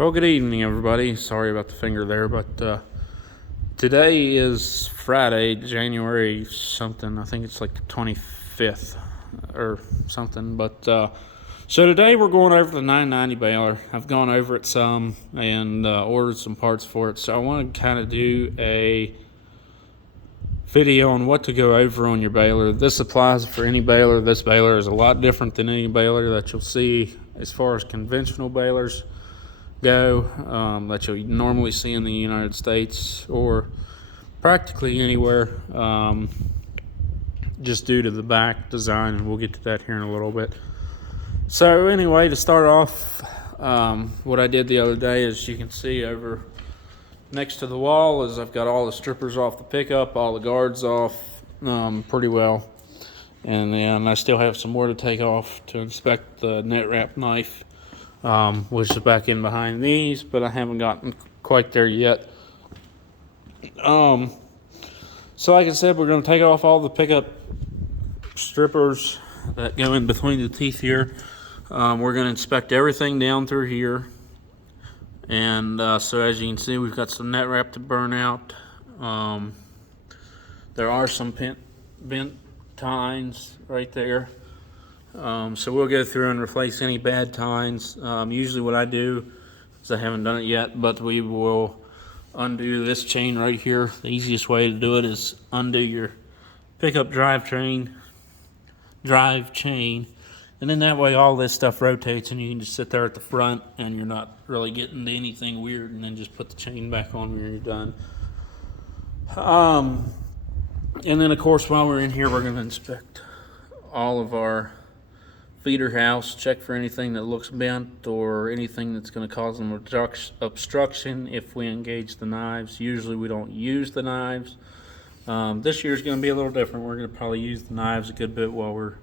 Well, good evening, everybody. Sorry about the finger there, but today is Friday, January something. I think it's like the 25th or something. But so today we're going over the 990 baler. I've gone over it some and ordered some parts for it. So I want to kind of do a video on what to go over on your baler. This applies for any baler. This baler is a lot different than any baler that you'll see as far as conventional balers go, that you'll normally see in the United States or practically anywhere, just due to the back design, and we'll get to that here in a little bit. So anyway, to start off, what I did the other day, as you can see over next to the wall, is I've got all the strippers off the pickup, all the guards off pretty well, and then I still have some more to take off to inspect the net wrap knife, which is back in behind these, but I haven't gotten quite there yet. So like I said, we're going to take off all the pickup strippers that go in between the teeth here. We're going to inspect everything down through here, and so as you can see, we've got some net wrap to burn out. There are some bent tines right there. So we'll go through and replace any bad tines. Usually what I do is, I haven't done it yet, but we will undo this chain right here. The easiest way to do it is undo your pickup drive chain, and then that way all this stuff rotates and you can just sit there at the front and you're not really getting into anything weird, and then just put the chain back on when you're done. And then of course, while we're in here, we're going to inspect all of our feeder house, check for anything that looks bent or anything that's going to cause them obstruction if we engage the knives. Usually we don't use the knives. This year is going to be a little different. We're going to probably use the knives a good bit while we're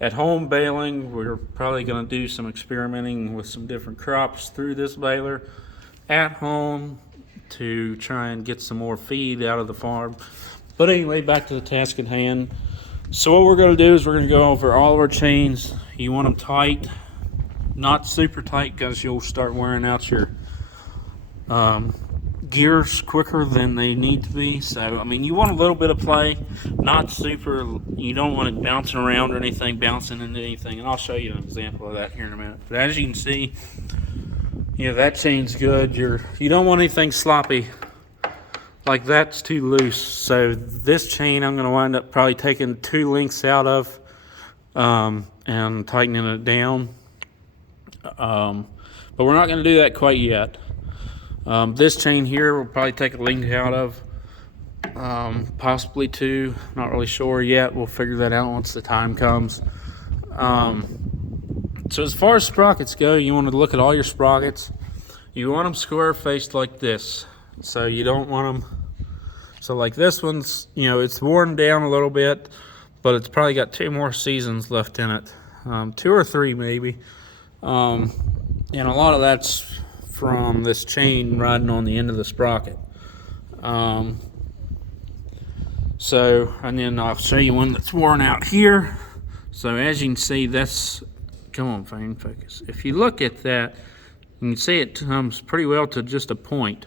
at home baling. We're probably going to do some experimenting with some different crops through this baler at home to try and get some more feed out of the farm. But anyway, back to the task at hand. So what we're going to do is we're going to go over all of our chains. You want them tight, not super tight, because you'll start wearing out your gears quicker than they need to be. So, I mean, you want a little bit of play, not super. You don't want it bouncing around or anything, bouncing into anything. And I'll show you an example of that here in a minute. But as you can see, that chain's good. You don't want anything sloppy. Like that's too loose. So this chain I'm going to wind up probably taking 2 links out of and tightening it down. But we're not going to do that quite yet. This chain here we'll probably take a link out of, possibly 2. Not really sure yet. We'll figure that out once the time comes. So as far as sprockets go, you want to look at all your sprockets. You want them square faced like this. So you don't want them, so like this one's, it's worn down a little bit, but it's probably got 2 more seasons left in it, 2 or 3 maybe, and a lot of that's from this chain riding on the end of the sprocket. So, and then I'll show you one that's worn out here. So as you can see, that's, come on, fine focus. If you look at that, you can see it comes pretty well to just a point.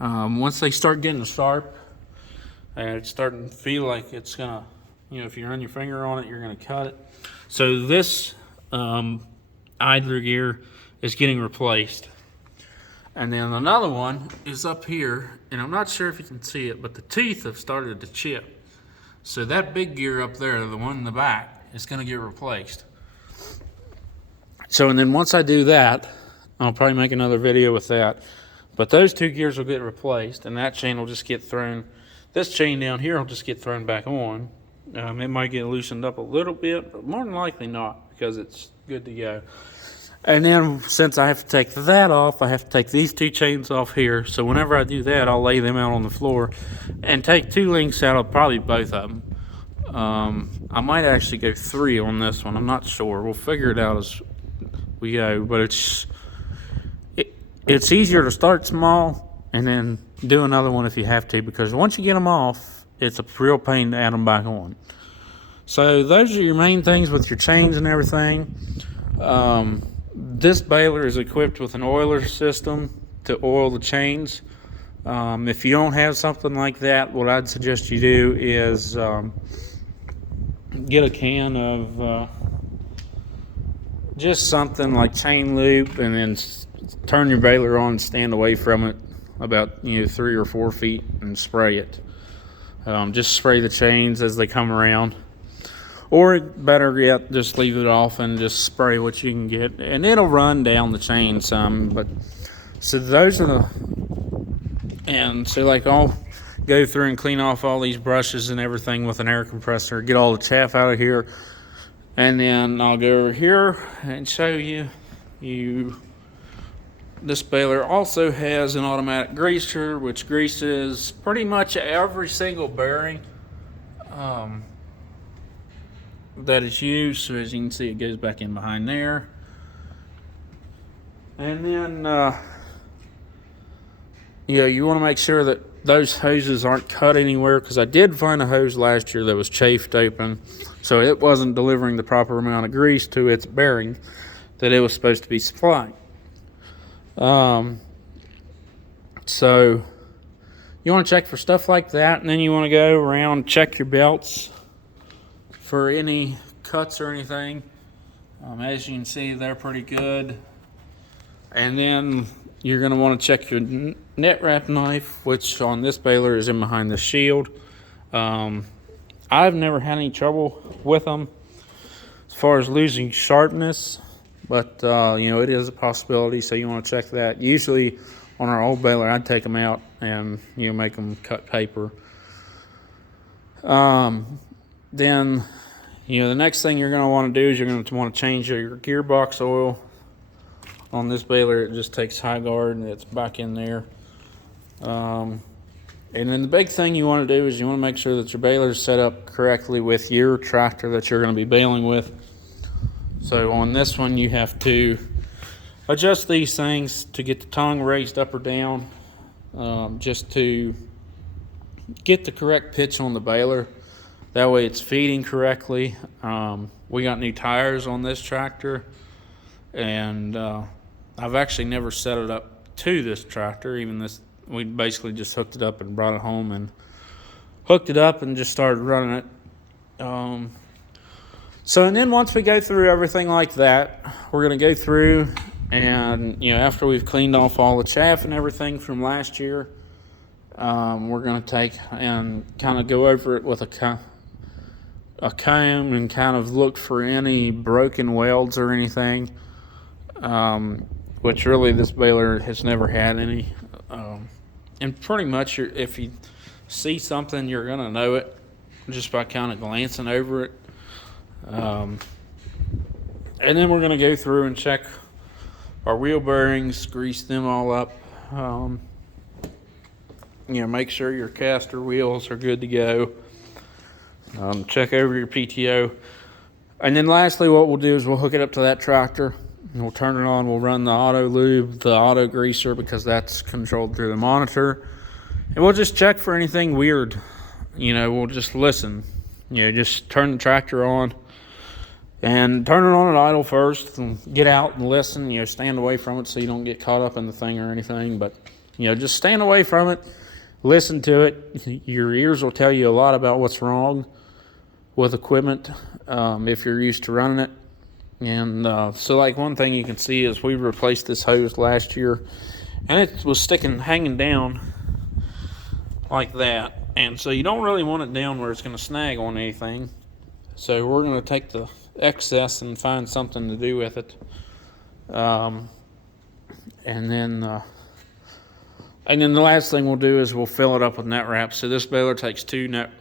Once they start getting sharp, it's starting to feel like it's gonna, if you run your finger on it, you're gonna cut it. So this idler gear is getting replaced. And then another one is up here, and I'm not sure if you can see it, but the teeth have started to chip. So that big gear up there, the one in the back, is gonna get replaced. So, and then once I do that, I'll probably make another video with that. But those 2 gears will get replaced, and that chain will just get thrown. This chain down here will just get thrown back on. It might get loosened up a little bit, but more than likely not, because it's good to go. And then since I have to take that off, I have to take these 2 chains off here. So whenever I do that, I'll lay them out on the floor and take 2 links out of probably both of them. I might actually go 3 on this one. I'm not sure. We'll figure it out as we go, but it's easier to start small and then do another one if you have to, because once you get them off, it's a real pain to add them back on. So those are your main things with your chains and everything. This baler is equipped with an oiler system to oil the chains. If you don't have something like that, what I'd suggest you do is get a can of just something like chain lube, and then turn your baler on, stand away from it about 3 or 4 feet, and spray it. Just spray the chains as they come around, or better yet, just leave it off and just spray what you can get, and it'll run down the chain some. But so those are the, and so like I'll go through and clean off all these brushes and everything with an air compressor, get all the chaff out of here, and then I'll go over here and show you. This baler also has an automatic greaser, which greases pretty much every single bearing that is used. So as you can see, it goes back in behind there. And then you want to make sure that those hoses aren't cut anywhere, because I did find a hose last year that was chafed open, so it wasn't delivering the proper amount of grease to its bearing that it was supposed to be supplying. So you want to check for stuff like that, and then you want to go around, check your belts for any cuts or anything. As you can see, they're pretty good. And then you're going to want to check your net wrap knife, which on this baler is in behind the shield. I've never had any trouble with them as far as losing sharpness, but it is a possibility, so you want to check that. Usually on our old baler, I'd take them out and make them cut paper. Then the next thing you're going to want to do is you're going to want to change your gearbox oil. On this baler, it just takes high guard and it's back in there. And then the big thing you want to do is you want to make sure that your baler is set up correctly with your tractor that you're going to be baling with. So on this one, you have to adjust these things to get the tongue raised up or down, just to get the correct pitch on the baler. That way it's feeding correctly. We got new tires on this tractor, and I've actually never set it up to this tractor. We basically just hooked it up and brought it home and hooked it up and just started running it. And then once we go through everything like that, we're going to go through and, after we've cleaned off all the chaff and everything from last year, we're going to take and kind of go over it with a comb and kind of look for any broken welds or anything, which really this baler has never had any. And pretty much if you see something, you're going to know it just by kind of glancing over it. And then we're going to go through and check our wheel bearings, grease them all up. Make sure your caster wheels are good to go. Check over your PTO. And then lastly, what we'll do is we'll hook it up to that tractor and we'll turn it on. We'll run the auto lube, the auto greaser, because that's controlled through the monitor. And we'll just check for anything weird. We'll just listen. Just turn the tractor on and turn it on at idle first and get out and listen. Stand away from it so you don't get caught up in the thing or anything. But, just stand away from it. Listen to it. Your ears will tell you a lot about what's wrong with equipment if you're used to running it. And so like one thing you can see is we replaced this hose last year, and it was hanging down like that. And so you don't really want it down where it's going to snag on anything. So we're going to take the excess and find something to do with it. And then the last thing we'll do is we'll fill it up with net wrap. So this baler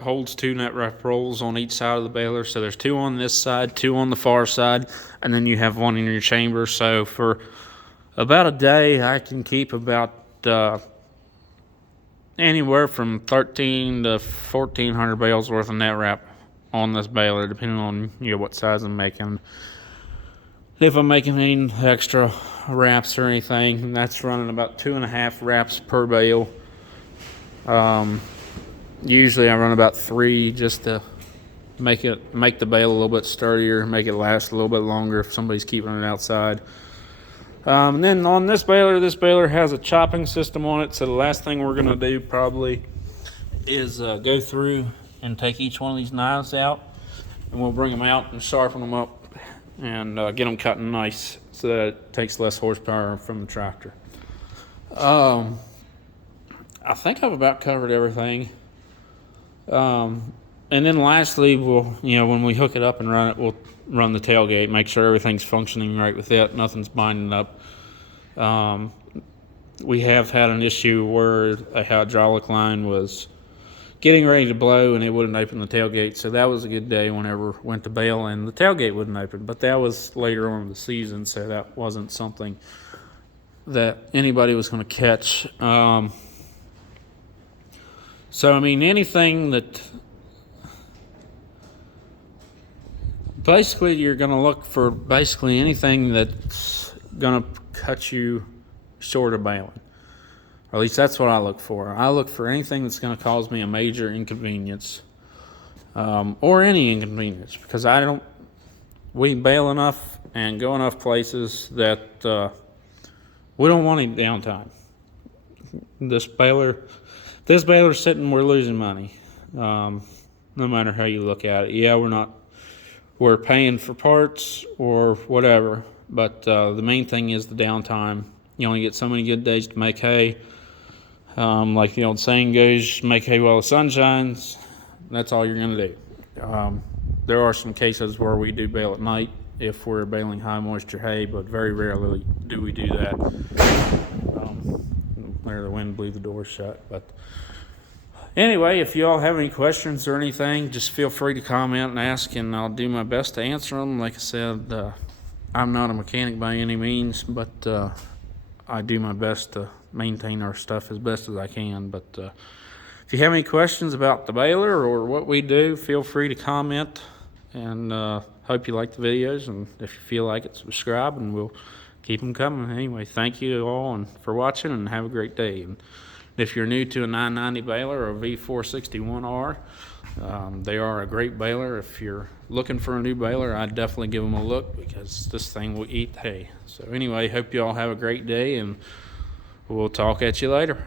holds two net wrap rolls on each side of the baler. So there's 2 on this side, 2 on the far side, and then you have 1 in your chamber. So for about a day, I can keep about anywhere from 1,300 to 1,400 bales worth of net wrap on this baler, depending on what size I'm making. If I'm making any extra wraps or anything, that's running about 2.5 wraps per bale. Usually I run about 3 just to make the bale a little bit sturdier, make it last a little bit longer if somebody's keeping it outside. And then on this baler has a chopping system on it. So the last thing we're gonna do probably is go through and take each one of these knives out, and we'll bring them out and sharpen them up and get them cutting nice so that it takes less horsepower from the tractor. I think I've about covered everything. And then lastly, we'll, when we hook it up and run it, we'll run the tailgate, make sure everything's functioning right with it, nothing's binding up. We have had an issue where a hydraulic line was getting ready to blow and it wouldn't open the tailgate. So that was a good day whenever we went to bail and the tailgate wouldn't open. But that was later on in the season, so that wasn't something that anybody was going to catch. So, I mean, anything that... Basically, you're going to look for basically anything that's going to cut you short of bailing. Or at least that's what I look for. I look for anything that's going to cause me a major inconvenience, or any inconvenience, because we bail enough and go enough places that we don't want any downtime. This baler's sitting, we're losing money, no matter how you look at it. Yeah, we're paying for parts or whatever, but the main thing is the downtime. You only get so many good days to make hay. Like the old saying goes, make hay while the sun shines. That's all you're going to do. There are some cases where we do bale at night if we're baling high moisture hay, but very rarely do we do that. Where the wind blew the door shut. But anyway, if you all have any questions or anything, just feel free to comment and ask, and I'll do my best to answer them. Like I said, I'm not a mechanic by any means, but I do my best to maintain our stuff as best as I can. But if you have any questions about the baler or what we do, feel free to comment, and hope you like the videos, and if you feel like it, subscribe, and we'll keep them coming. Anyway, thank you all and for watching, and have a great day. And if you're new to a 990 baler or a V461R, they are a great baler. If you're looking for a new baler, I'd definitely give them a look, because this thing will eat hay. So anyway, hope you all have a great day, and we'll talk at you later.